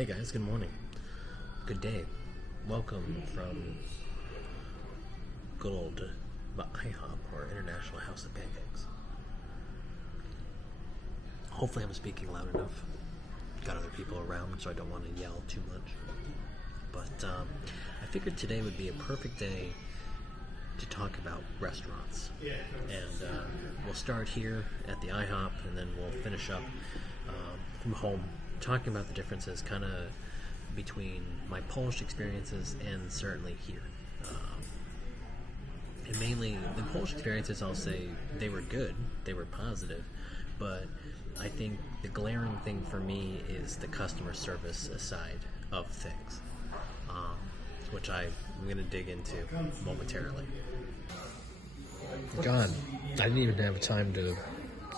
Hey guys, good morning. Good day. Welcome from good old IHOP, or International House of Pancakes. Hopefully I'm speaking loud enough. Got other people around, so I don't want to yell too much. But I figured today would be a perfect day to talk about restaurants. And we'll start here at the IHOP, and then we'll finish up from home, talking about the differences kind of between my Polish experiences and certainly here. And mainly, the Polish experiences, I'll say, they were good, they were positive, but I think the glaring thing for me is the customer service side of things, which I'm going to dig into momentarily. God, I didn't even have time to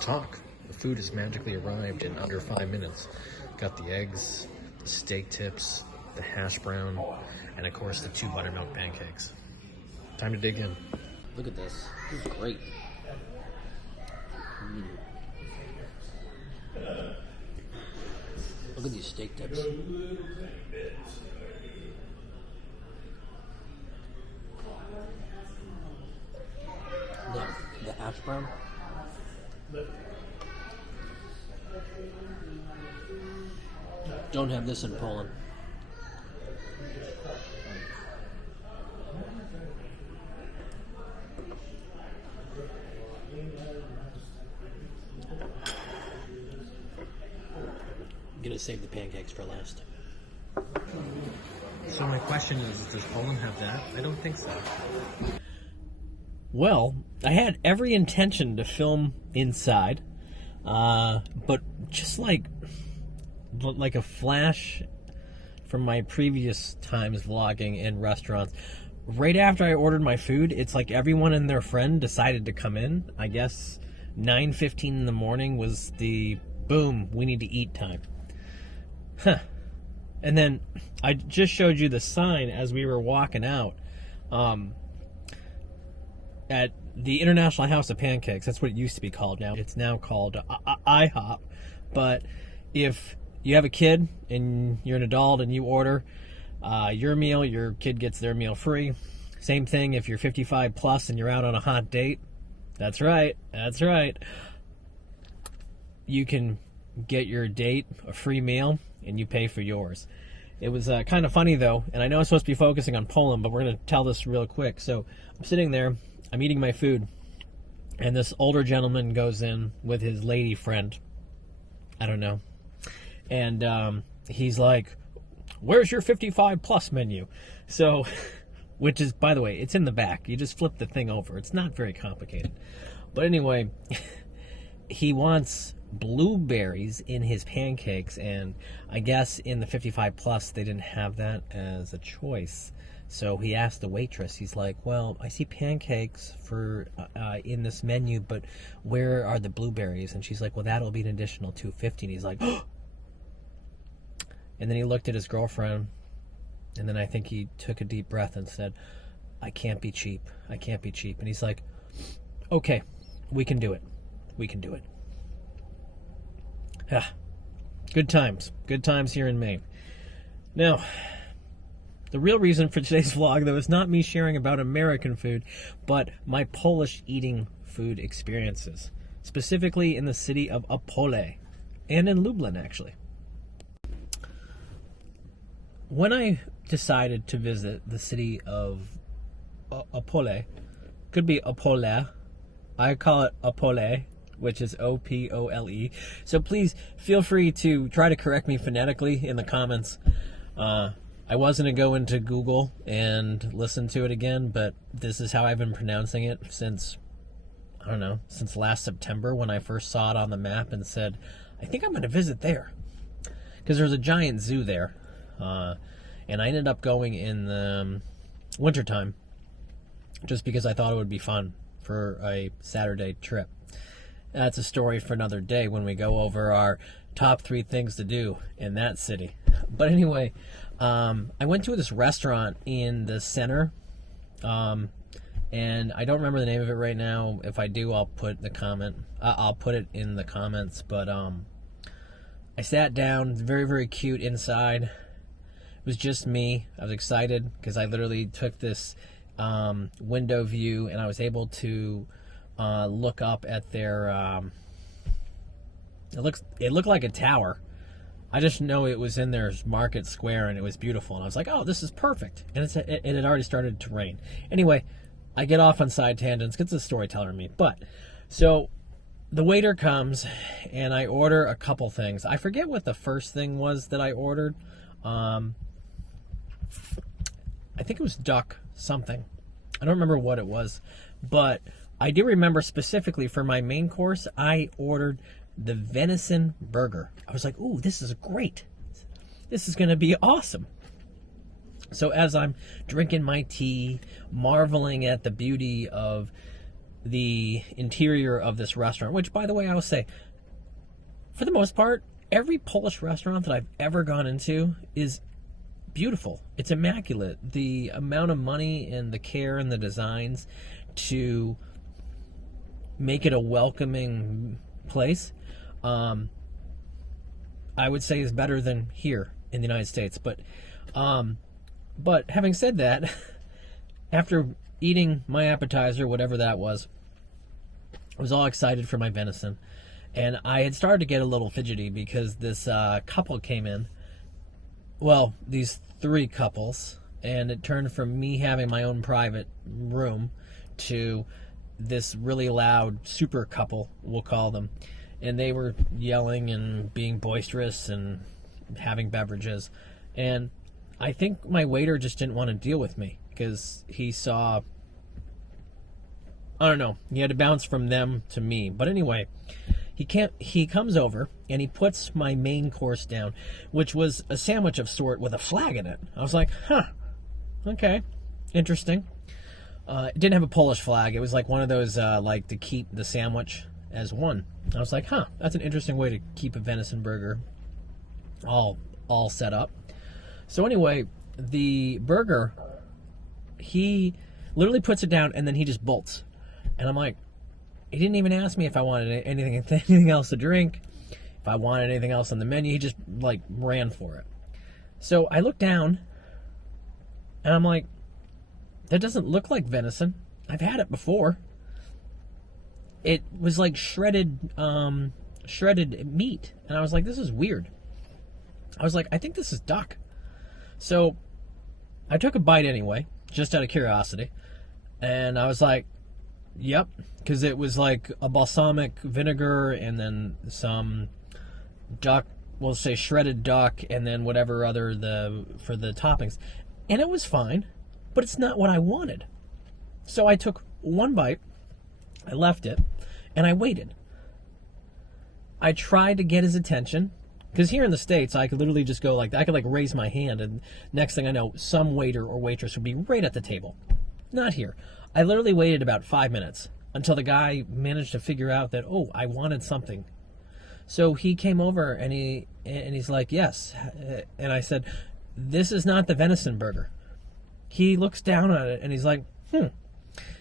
talk. The food has magically arrived in under 5 minutes. Got the eggs, the steak tips, the hash brown, and of course the 2 buttermilk pancakes. Time to dig in. Look at this. This is great. Look at these steak tips. The hash brown. Don't have this in Poland. I'm gonna save the pancakes for last. So my question is, does Poland have that? I don't think so. Well, I had every intention to film inside, but just like a flash from my previous times vlogging in restaurants, right after I ordered my food, it's like everyone and their friend decided to come in. I guess 9:15 in the morning was the boom, we need to eat time. Huh. And then I just showed you the sign as we were walking out at the International House of Pancakes. That's what it used to be called now. It's now called IHOP. But if you have a kid and you're an adult and you order your meal, your kid gets their meal free. Same thing if you're 55 plus and you're out on a hot date. That's right. You can get your date a free meal and you pay for yours. It was kind of funny though, and I know I'm supposed to be focusing on Poland, but we're going to tell this real quick. So I'm sitting there, I'm eating my food, and this older gentleman goes in with his lady friend. I don't know. And he's like, "Where's your 55 plus menu?" So, which is, by the way, it's in the back. You just flip the thing over. It's not very complicated. But anyway, he wants blueberries in his pancakes, and I guess in the 55 plus they didn't have that as a choice. So he asked the waitress, he's like, "Well, I see pancakes for in this menu, but where are the blueberries?" And she's like, "Well, that'll be an additional $2.50." And he's like, "Oh!" And then he looked at his girlfriend, and then I think he took a deep breath and said, I can't be cheap. And he's like, "Okay, we can do it. Good times here in Maine. Now, the real reason for today's vlog, though, is not me sharing about American food, but my Polish eating food experiences, specifically in the city of Opole, and in Lublin, actually. When I decided to visit the city of Opole, could be Opole, I call it Opole, which is Opole. So please feel free to try to correct me phonetically in the comments. I was going to go into Google and listen to it again, but this is how I've been pronouncing it since, I don't know, since last September when I first saw it on the map and said, I think I'm going to visit there. Because there's a giant zoo there. And I ended up going in the wintertime just because I thought it would be fun for a Saturday trip. That's a story for another day when we go over our top 3 things to do in that city. But anyway, I went to this restaurant in the center, and I don't remember the name of it right now. If I do, I'll put the comment. I'll put it in the comments. But I sat down, very, very cute inside. It was just me. I was excited because I literally took this window view, and I was able to look up at their. It looked like a tower. I just know it was in their market square, and it was beautiful. And I was like, "Oh, this is perfect." And it had already started to rain. Anyway, I get off on side tangents because it's a storyteller in me. But so the waiter comes, and I order a couple things. I forget what the first thing was that I ordered. I think it was duck something. I don't remember what it was, but I do remember specifically for my main course, I ordered the venison burger. I was like, ooh, this is great. This is going to be awesome. So as I'm drinking my tea, marveling at the beauty of the interior of this restaurant, which, by the way, I will say, for the most part, every Polish restaurant that I've ever gone into is beautiful. It's immaculate. The amount of money and the care and the designs to make it a welcoming place, I would say is better than here in the United States. But having said that, after eating my appetizer, whatever that was, I was all excited for my venison. And I had started to get a little fidgety because this couple came in. Well, these three couples. And it turned from me having my own private room to this really loud super couple, we'll call them. And they were yelling and being boisterous and having beverages. And I think my waiter just didn't want to deal with me because he saw, I don't know, he had to bounce from them to me. But anyway, he comes over and he puts my main course down, which was a sandwich of sort with a flag in it. I was like, huh, okay, interesting. It didn't have a Polish flag. It was like one of those like to keep the sandwich as one. I was like, huh, that's an interesting way to keep a venison burger all set up. So anyway, the burger, he literally puts it down and then he just bolts. And I'm like, he didn't even ask me if I wanted anything else to drink, if I wanted anything else on the menu. He just like ran for it. So I look down and I'm like, that doesn't look like venison. I've had it before. It was like shredded meat. And I was like, this is weird. I was like, I think this is duck. So I took a bite anyway, just out of curiosity. And I was like, yep, because it was like a balsamic vinegar and then some duck, we'll say shredded duck, and then whatever other for the toppings. And it was fine, but it's not what I wanted. So I took one bite, I left it, and I waited. I tried to get his attention, because here in the States, I could literally just go like, I could like raise my hand, and next thing I know, some waiter or waitress would be right at the table. Not here. I literally waited about 5 minutes until the guy managed to figure out that, oh, I wanted something. So he came over and he's like, yes. And I said, this is not the venison burger. He looks down at it and he's like,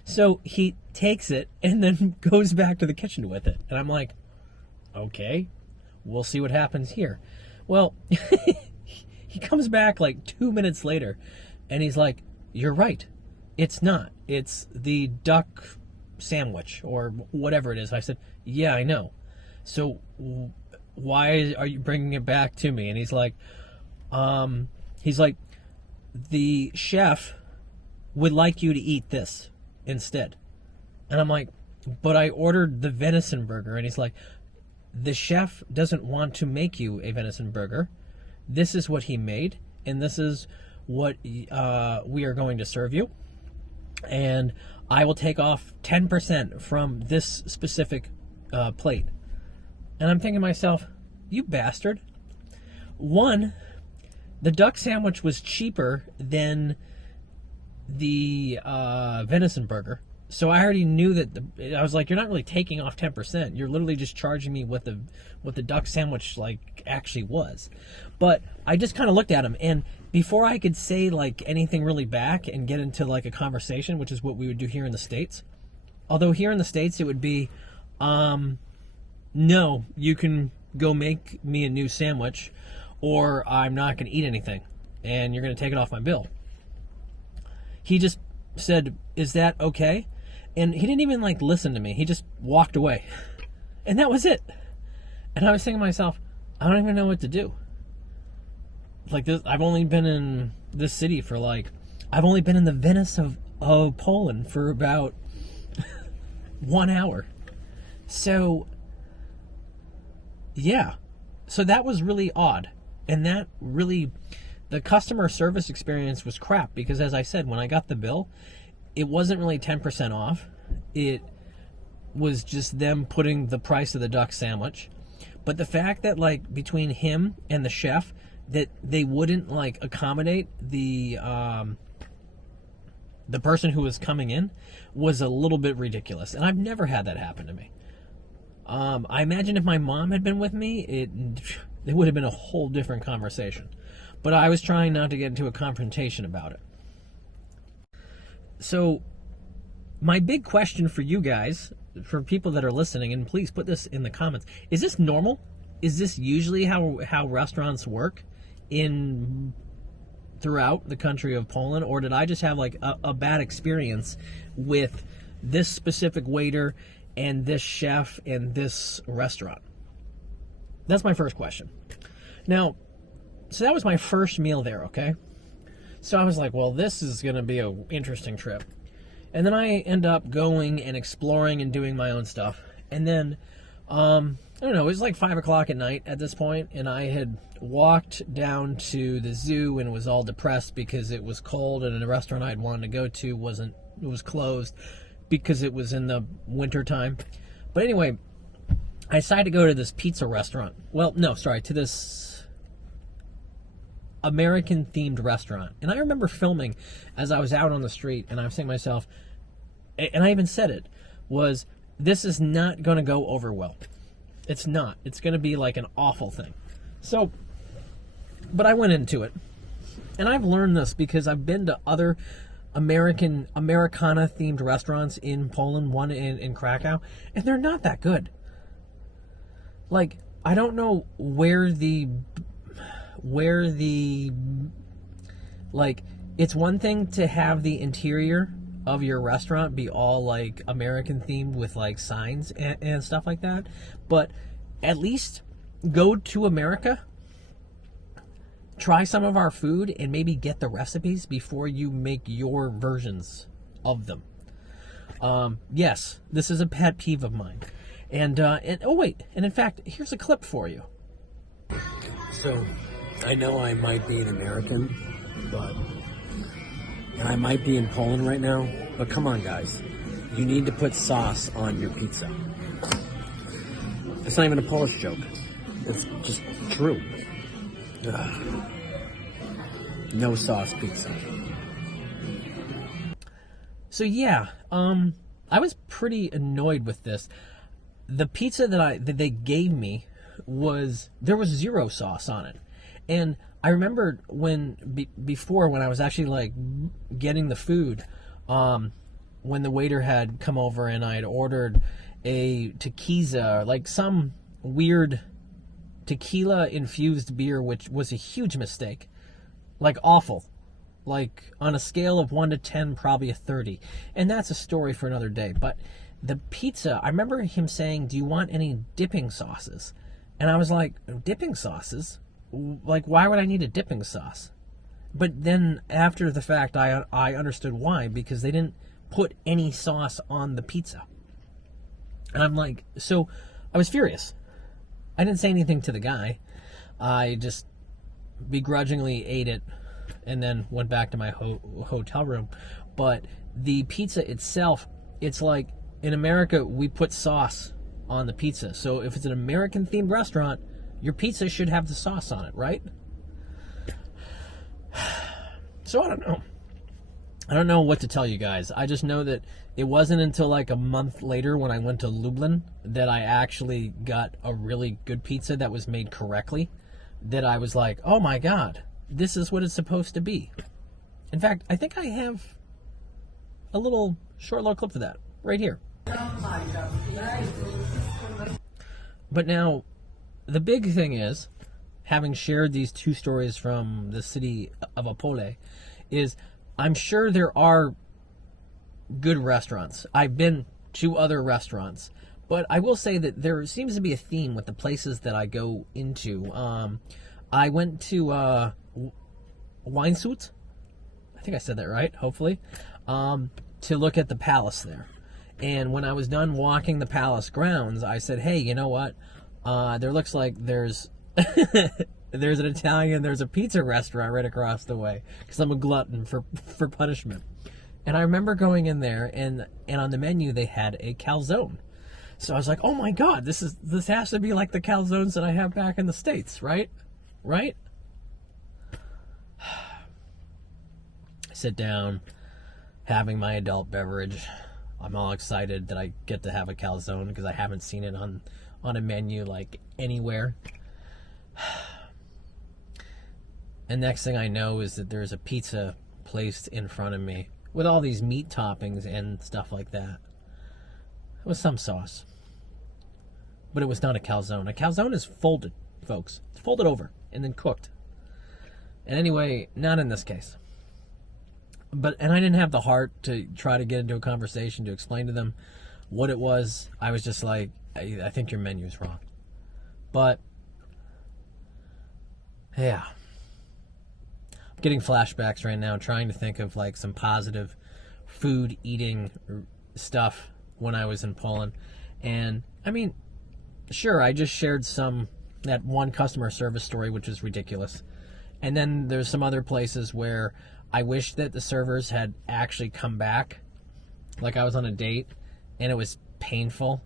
So he takes it and then goes back to the kitchen with it. And I'm like, okay, we'll see what happens here. Well, he comes back like 2 minutes later and he's like, you're right. It's not. It's the duck sandwich or whatever it is. I said, yeah, I know. So why are you bringing it back to me? And he's like, the chef would like you to eat this instead. And I'm like, but I ordered the venison burger. And he's like, the chef doesn't want to make you a venison burger. This is what he made, and this is what we are going to serve you. And I will take off 10% from this specific plate. And I'm thinking to myself, you bastard. One, the duck sandwich was cheaper than the venison burger. So I already knew that I was like, you're not really taking off 10%. You're literally just charging me what the duck sandwich like actually was. But I just kind of looked at him, and before I could say like anything really back and get into like a conversation, which is what we would do here in the States. Although here in the States it would be, no, you can go make me a new sandwich, or I'm not going to eat anything, and you're going to take it off my bill. He just said, is that okay? And he didn't even like listen to me. He just walked away. And that was it. And I was thinking to myself, I don't even know what to do. Like this, I've only been in this city for I've only been in the Venice of Poland for about 1 hour. So, yeah. So that was really odd. And that really, the customer service experience was crap, because as I said, when I got the bill, it wasn't really 10% off. It was just them putting the price of the duck sandwich. But the fact that between him and the chef, that they wouldn't accommodate the person who was coming in was a little bit ridiculous. And I've never had that happen to me. I imagine if my mom had been with me, it would have been a whole different conversation. But I was trying not to get into a confrontation about it. So my big question for you guys, for people that are listening, and please put this in the comments, is this normal? Is this usually how restaurants work throughout the country of Poland? Or did I just have a bad experience with this specific waiter and this chef and this restaurant? That's my first question. Now, so that was my first meal there, okay? So I was like, well, this is going to be an interesting trip. And then I end up going and exploring and doing my own stuff. And then, I don't know, it was 5 o'clock at night at this point, and I had walked down to the zoo and was all depressed because it was cold, and the restaurant I'd wanted to go to was closed because it was in the winter time. But anyway, I decided to go to this pizza restaurant. Well, no, sorry, to this American-themed restaurant. And I remember filming as I was out on the street, and I was saying to myself, and I even said it, was, this is not going to go over well. It's not. It's going to be an awful thing. So, but I went into it. And I've learned this because I've been to other Americana-themed restaurants in Poland, one in Krakow, and they're not that good. I don't know where it's one thing to have the interior of your restaurant be all American themed with signs and stuff like that, but at least go to America, try some of our food, and maybe get the recipes before you make your versions of them. Yes, this is a pet peeve of mine. And oh wait, and in fact, here's a clip for you. So, I know I might be an American, but I might be in Poland right now, but come on, guys. You need to put sauce on your pizza. It's not even a Polish joke. It's just true. Ugh. No sauce pizza. So yeah, I was pretty annoyed with this. The pizza that they gave me there was zero sauce on it. And I remember before when I was actually getting the food, when the waiter had come over and I had ordered a tequila, some weird tequila infused beer, which was a huge mistake, awful, on a scale of 1 to 10, probably a 30. And that's a story for another day. But the pizza, I remember him saying, "Do you want any dipping sauces?" And I was like, "Dipping sauces? Why would I need a dipping sauce?" But then after the fact, I understood why, because they didn't put any sauce on the pizza. And I'm like, so I was furious. I didn't say anything to the guy. I just begrudgingly ate it and then went back to my hotel room. But the pizza itself, it's in America, we put sauce on the pizza. So if it's an American-themed restaurant, your pizza should have the sauce on it, right? So I don't know. I don't know what to tell you guys. I just know that it wasn't until a month later when I went to Lublin that I actually got a really good pizza that was made correctly, that I was like, oh my God, this is what it's supposed to be. In fact, I think I have a short little clip of that right here. But now, the big thing is, having shared these two stories from the city of Opole, is I'm sure there are good restaurants. I've been to other restaurants, but I will say that there seems to be a theme with the places that I go into. I went to Winesuit. I think I said that right, hopefully, to look at the palace there. And when I was done walking the palace grounds, I said, hey, you know what? There looks like there's there's an Italian, there's a pizza restaurant right across the way, because I'm a glutton for punishment. And I remember going in there, and on the menu they had a calzone. So I was like, oh my God, this has to be like the calzones that I have back in the States, right? Right? I sit down, having my adult beverage. I'm all excited that I get to have a calzone because I haven't seen it on a menu like anywhere. And next thing I know is that there's a pizza placed in front of me with all these meat toppings and stuff like that. It was some sauce. But it was not a calzone. A calzone is folded, folks. It's folded over and then cooked. And anyway, not in this case. And I didn't have the heart to try to get into a conversation to explain to them what it was. I was just like, I think your menu is wrong. But, yeah. I'm getting flashbacks right now, trying to think of like some positive food eating stuff when I was in Poland. And, I mean, sure, I just shared that one customer service story, which is ridiculous. And then there's some other places where I wish that the servers had actually come back. Like I was on a date and it was painful.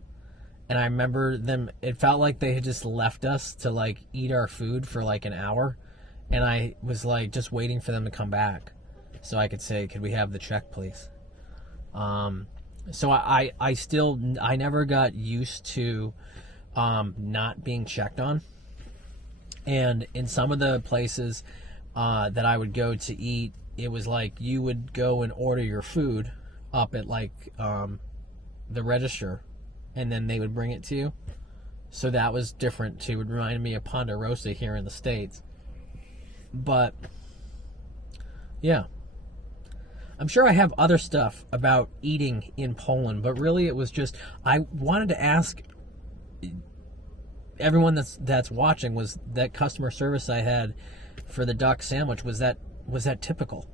And I remember them, it felt like they had just left us to like eat our food for like an hour. And I was like just waiting for them to come back so I could say, could we have the check, please? So I never got used to not being checked on. And in some of the places that I would go to eat, it was like you would go and order your food up at like the register, and then they would bring it to you. So that was different too. It would remind me of Ponderosa here in the States. But yeah, I'm sure I have other stuff about eating in Poland, but really it was just, I wanted to ask everyone that's watching, was that customer service I had for the duck sandwich, was that typical?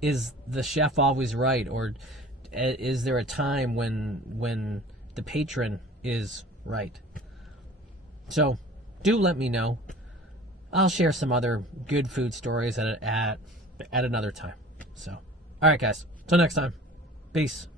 Is the chef always right, or is there a time when the patron is right? So do let me know. I'll share some other good food stories at another time. So, all right, guys. Till next time. Peace.